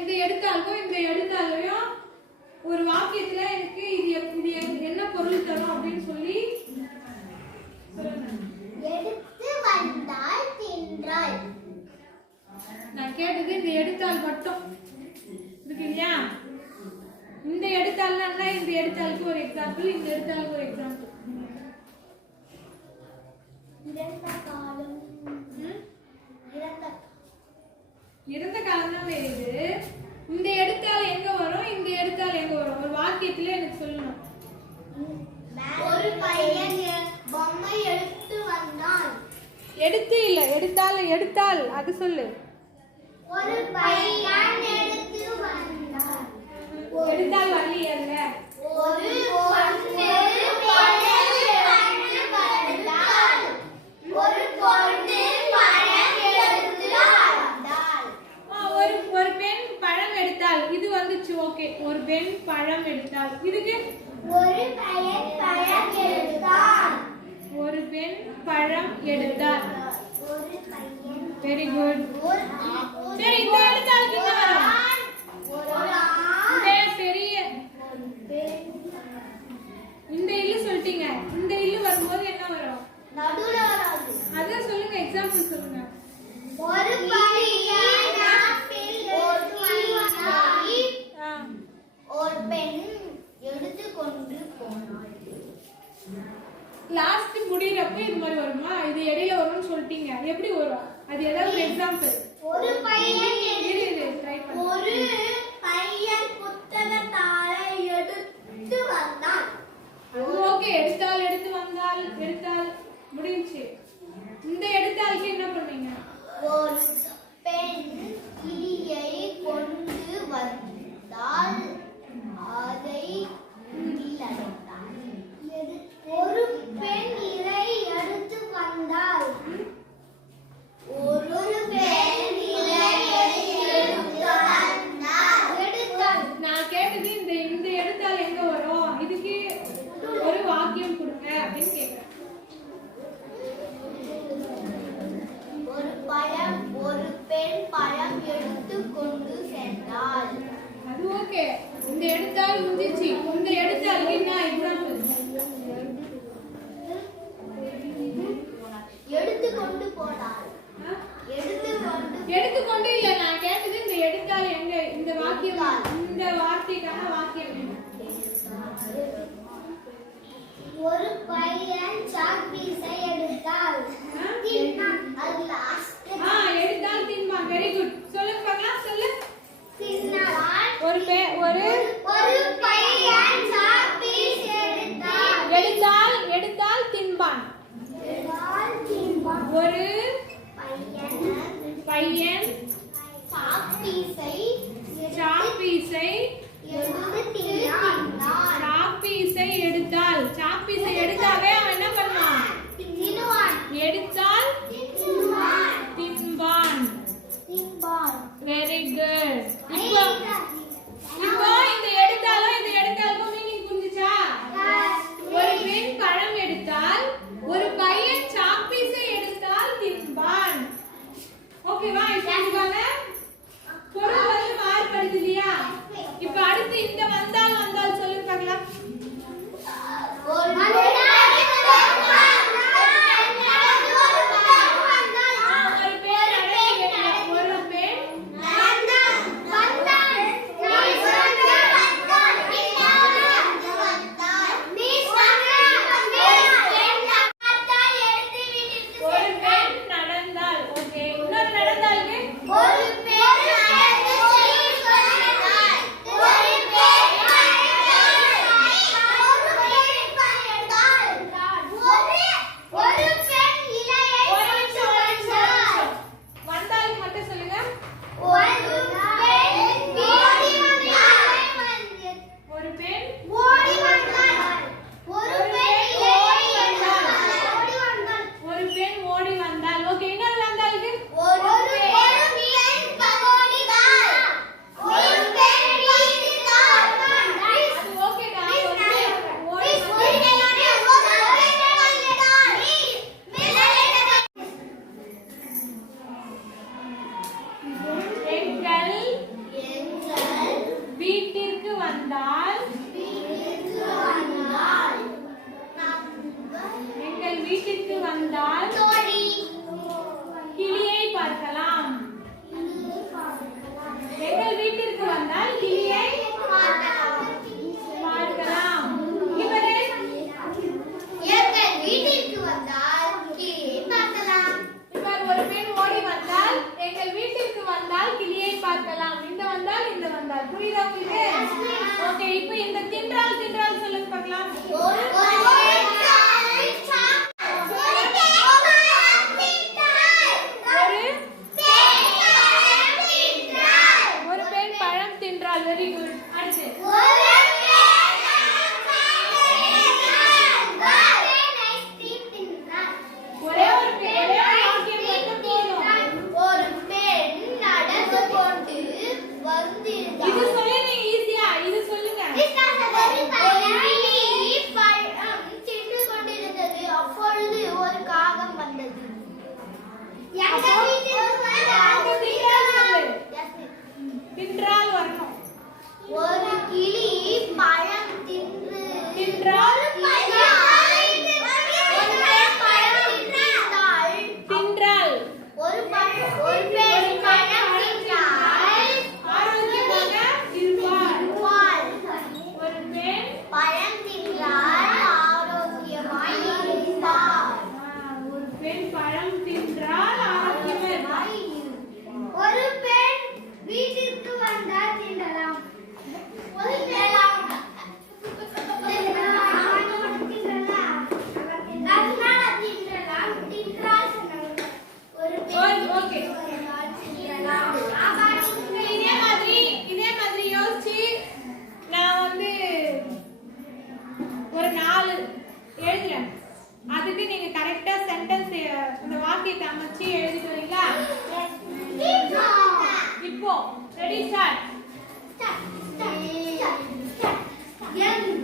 இந்த எடுத்தாலும் இந்த எடுத்தாலையும் ஒரு வாக்கியத்துல எனக்கு இது எப்படி என்ன பொருள் தரும் அப்படின்னு சொல்லி நான் கேட்டது இந்த எடுத்தால் மட்டும். இருக்கு இல்லையா இந்த எடுத்தாள்னா இந்த எடுத்தாளுக்கு ஒரு எக்ஸாம்பிள் இந்த எடுத்தாளுக்கு ஒரு எக்ஸாம்பிள் காலம் இருந்த காலம் தான் இது இந்த எடுத்தால் எங்க வரும்? இந்த எடுத்தால் எங்க வரும்? ஒரு வாக்கியத்துல எனக்கு சொல்லணும். ஒரு பையன் பொம்மை எடுத்து வந்தான். எடுத்து இல்ல எடுத்தால் எடுத்தால். அது சொல்லு. ஒரு பையன் எடுத்து வந்தான். எடுத்தால் வரலையல்ல ஒரு பழம் எடுத்தார். வெரி குட் சரி இந்த எழுத்தாளுக்கு என்ன வரும் பெரிய இந்த இல்லு சொல்லிட்டீங்க. இந்த இல்லு வரும்போது என்ன வரும்? அதான் சொல்லுங்க எக்ஸாம்பிள் சொல்லுங்க. ஒரு ஒரு பெண் எடுத்து கொண்டு போனாள். லாஸ்ட் முடியறப்ப இது மாதிரி வருமா? இது இடையில வரும்னு சொல்லிட்டீங்க. எப்படி வரும்? அது ஏதாவது ஒரு எக்ஸாம்பிள் ஒரு பையன் ஒரு பையன் புரியுதா புரியுது ஓகே இப்போ இந்த தின்றால் தின்றால் சொல்லுங்க பார்க்கலாம் Ready, start. Start, start, start, start. start. Yeah.